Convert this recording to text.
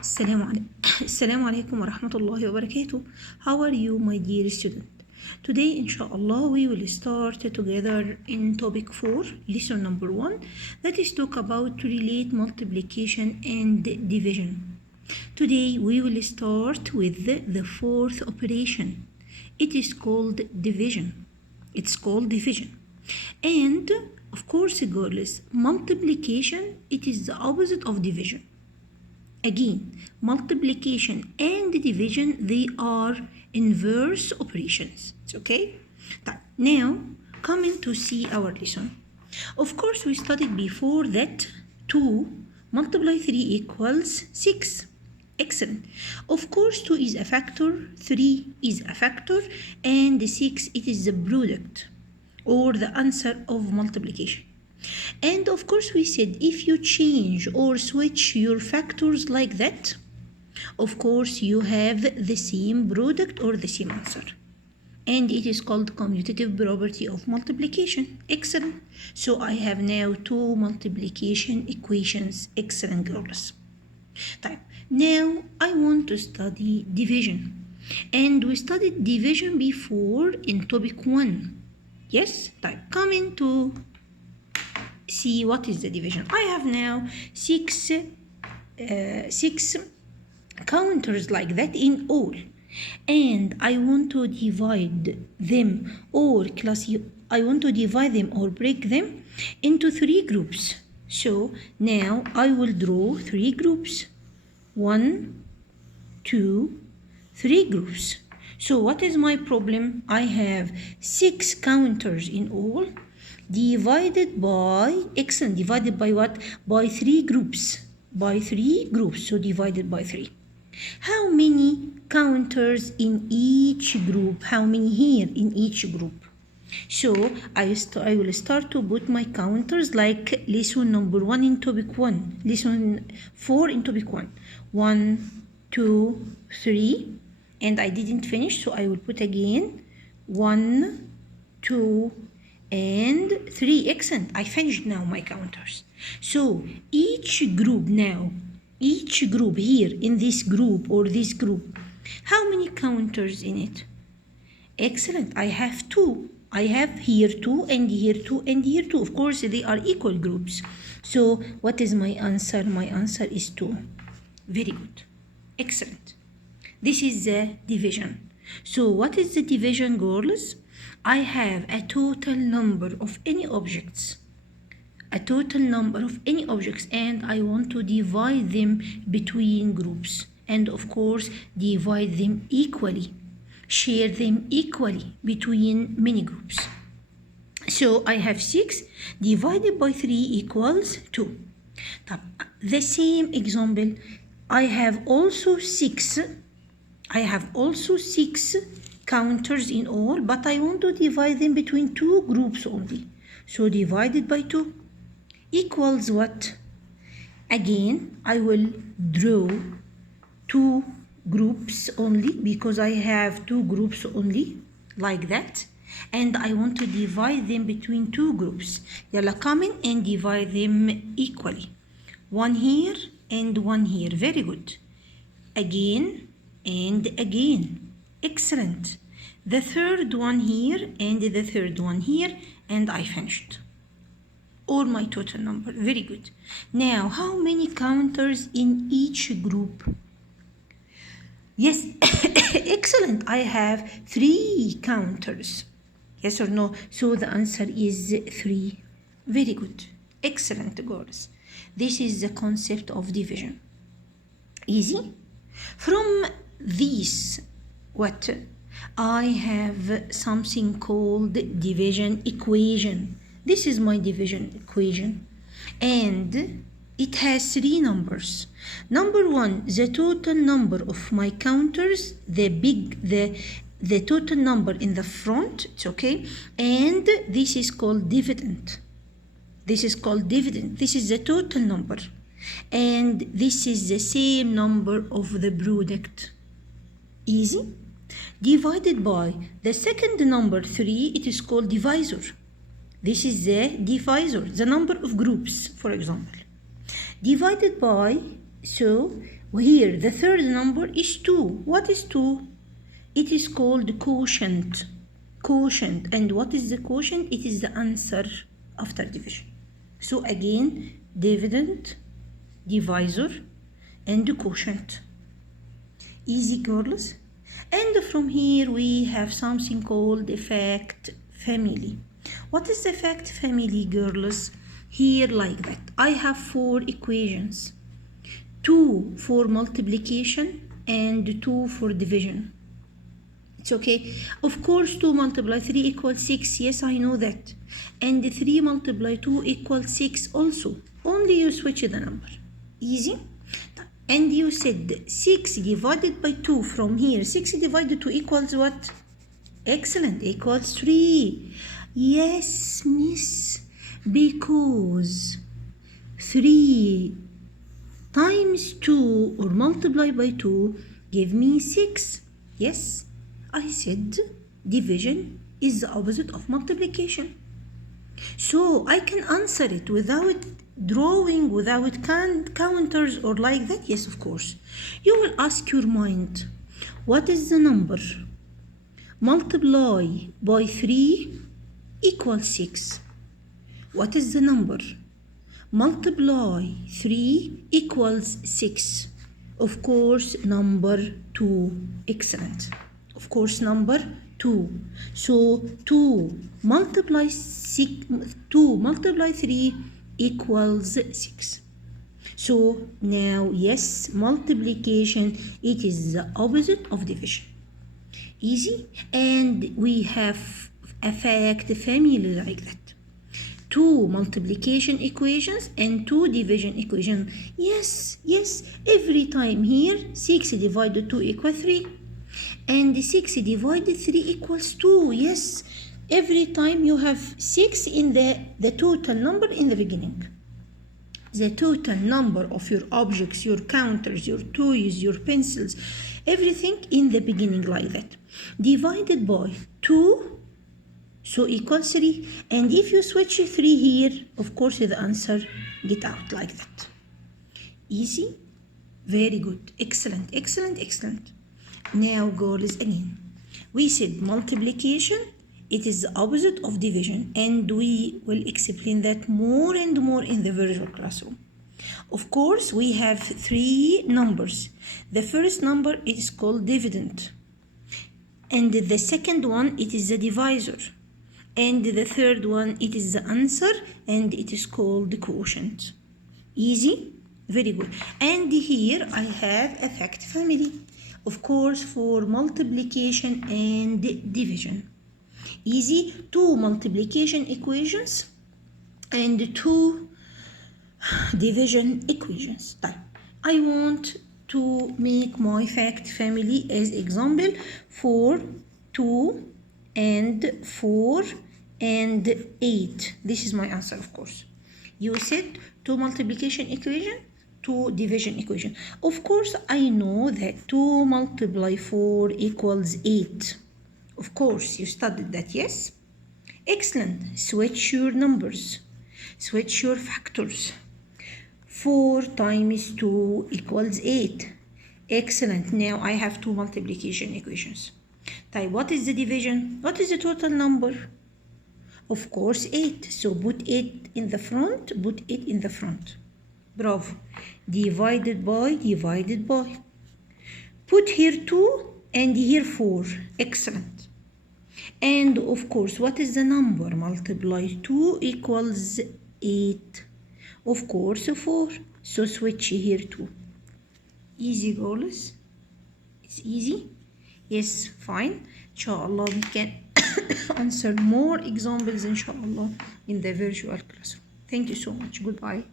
السلام عليكم ورحمة الله وبركاته. How are you, my dear student? Today, inshallah, we will start together in topic 4, lesson number 1, that is talk about to relate multiplication and division. Today, we will start with the fourth operation. It is called division. It's called division. And, of course, girls, multiplication, it is the opposite of division. Again, multiplication and division, they are inverse operations. It's okay? Now, coming to see our lesson. Of course, we studied before that 2 multiply 3 equals 6. Excellent. Of course, 2 is a factor, 3 is a factor, and 6, it is the product or the answer of multiplication. And of course we said if you change or switch your factors like that, of course you have the same product or the same answer. And it is called commutative property of multiplication. Excellent. So I have now 2 multiplication equations. Excellent, girls. Now I want to study division. And we studied division before in topic 1. Yes? Coming to see what is the division. I have now six counters like that in all, and I want to divide them or break them into 3 groups. So now I will draw 3 groups. 1, 2, 3 groups. So what is my problem? I have 6 counters in all, divided by, excellent, divided by what? By 3 groups. By 3 groups, so divided by 3. How many counters in each group? How many here in each group? So I will start to put my counters like lesson number 1 in topic 1, lesson 4 in topic 1. 1, 2, 3, and I didn't finish, so I will put again 1, 2, and 3. Excellent. I finished now my counters. So each group now, each group here in this group or this group, how many counters in it? Excellent. I have 2. I have here 2 and here 2 and here 2. Of course, they are equal groups. So what is my answer? My answer is 2. Very good. Excellent. This is the division. So what is the division, girls? I have a total number of any objects. A total number of any objects, and I want to divide them between groups. And of course, divide them equally. Share them equally between many groups. So I have 6 divided by 3 equals 2. The same example, I have also 6 counters in all, but I want to divide them between 2 groups only. So divided by 2 equals what? Again, I will draw 2 groups only because I have 2 groups only like that, and I want to divide them between 2 groups. Yalla, come in and divide them equally. 1 here and 1 here. Very good. Again and again. Excellent. The third one here and the third one here, and I finished. All my total number. Very good. Now, how many counters in each group? Yes, excellent. I have 3 counters. Yes or no? So the answer is 3. Very good. Excellent, girls. This is the concept of division. Easy? From this, what? I have something called division equation. This is my division equation, and it has 3 numbers. Number 1, the total number of my counters, the total number in the front, it's okay, and this is called dividend. This is called dividend. This is the total number, and this is the same number of the product. Easy? Divided by the second number 3, it is called divisor. This is the divisor, the number of groups, for example. Divided by So here the third number is 2. What is 2? It is called quotient. Quotient. And what is the quotient? It is the answer after division. So again, dividend, divisor, and the quotient. Easy, girls. And from here we have something called the fact family. What is the fact family, girls? Here like that. I have 4 equations. 2 for multiplication and 2 for division. It's okay. Of course, 2 multiply 3 equals 6. Yes, I know that. And 3 multiply 2 equals 6 also. Only you switch the number. Easy. And you said 6 divided by 2 from here. 6 divided 2 equals what? Excellent. Equals 3. Yes, miss. Because 3 times 2 or multiply by 2 give me 6. Yes, I said division is the opposite of multiplication. So I can answer it without drawing, without counters or like that. Yes, of course. You will ask your mind, what is the number? Multiply by 3 equals 6. What is the number? Multiply 3 equals 6. Of course, number 2. Excellent. Of course, number 2. So 2 multiply 3 equals 6. So now, yes, multiplication, it is the opposite of division. Easy. And we have a fact family like that. 2 multiplication equations and 2 division equation. Yes, every time here 6 divided 2 equals 3 and 6 divided 3 equals 2. Yes, every time you have 6 in the total number in the beginning. The total number of your objects, your counters, your toys, your pencils, everything in the beginning like that. Divided by 2, so equals 3. And if you switch 3 here, of course the answer get out like that. Easy? Very good. Excellent, excellent, excellent. Now, girls, again. We said multiplication, it is the opposite of division, and we will explain that more and more in the virtual classroom. Of course, we have 3 numbers. The first number is called dividend. And the second one, it is the divisor. And the third one, it is the answer, and it is called the quotient. Easy? Very good. And here I have a fact family. Of course, for multiplication and division. Easy. 2 multiplication equations and 2 division equations. I want to make my fact family as example for 2 and 4 and 8. This is my answer, of course. You said 2 multiplication equation, 2 division equation. Of course, I know that 2 multiply 4 equals 8. Of course, you studied that, yes? Excellent. Switch your numbers. Switch your factors. 4 times 2 equals 8. Excellent. Now I have 2 multiplication equations. What is the division? What is the total number? Of course, 8. So put 8 in the front, put 8 in the front. Bravo. Divided by. Put here 2 and here 4. Excellent. And of course, what is the number? Multiply 2 equals 8. Of course, 4. So switch here 2. Easy, girls. It's easy. Yes, fine. Inshallah, we can answer more examples, inshallah, in the virtual classroom. Thank you so much. Goodbye.